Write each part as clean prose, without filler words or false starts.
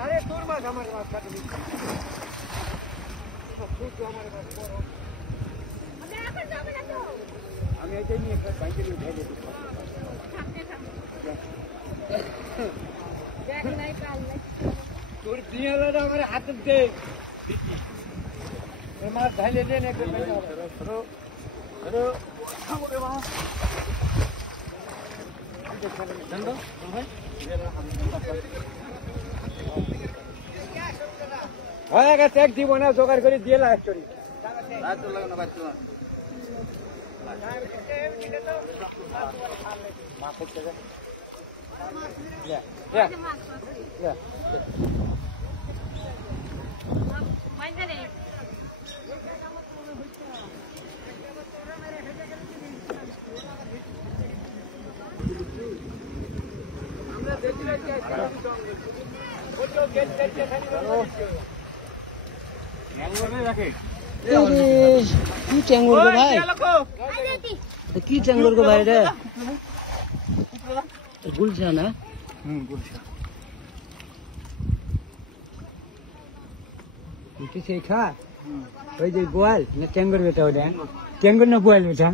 আরে তোর মাছ আমার মাছ কাটে আমি এটাই নিয়ে বাইকে নিয়ে ভেজে দিই তোর দিয়ে আমার হাতে দে মাছ ঢাইলে দেন একটু হয়ে গেছে এক দিব না জোগাড় করে দিয়ে লাগ করি কি চ্যাঙ্গুর গো ভাই কি চ্যাঙ্গুর গো ভাই রে গুলশা না গুলশা কি সেই খা ওই যে গোয়াল না ট্যাঙ্গর বেটা ওটা ট্যাঙ্গর না গোয়াল বেটা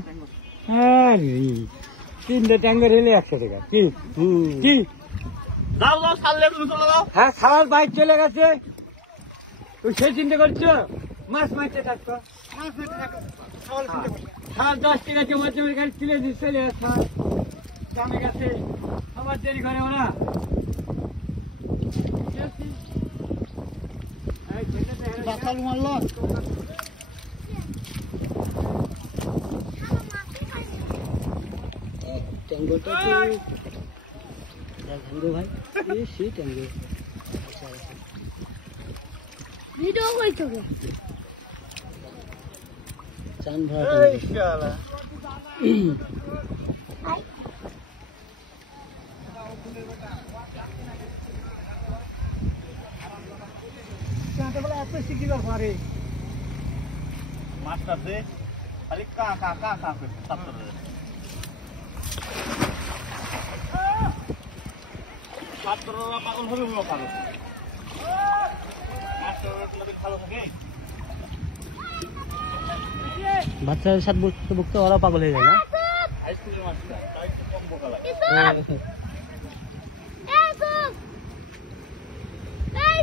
আরে তিনটে ট্যাঙ্গর এলে 100 টাকা কি কি দাও দাও ছাড়লে তুমি চলে দাও হ্যাঁ খাওয়ার বাইক চলে গেছে তুই সেই চিন্তা করছো মাছ মারতে থাকতো খাওয়ার 10 টাকা জমা জমের গাড়ি তুলে দিয়ে চলে আসা দামে গেছে আমার দেরি করে ওরা বাতাল মারলো ট্যাঙ্গোটা তো ট্যাঙ্গো ভাই সেই ট্যাঙ্গো ভিডিও করছো চান ভাড়া মাছটা দে খালি কা কা কা কা করে ছাত্র ছাত্ররা পাগল হবে ভালো মাছটা ভালো থাকে বাচ্চাদের সাথে বকতে বকতে ওরা পাগল হয়ে যায় না হাইস্কুলের মাছটা তাই একটু কম বোকা লাগে এই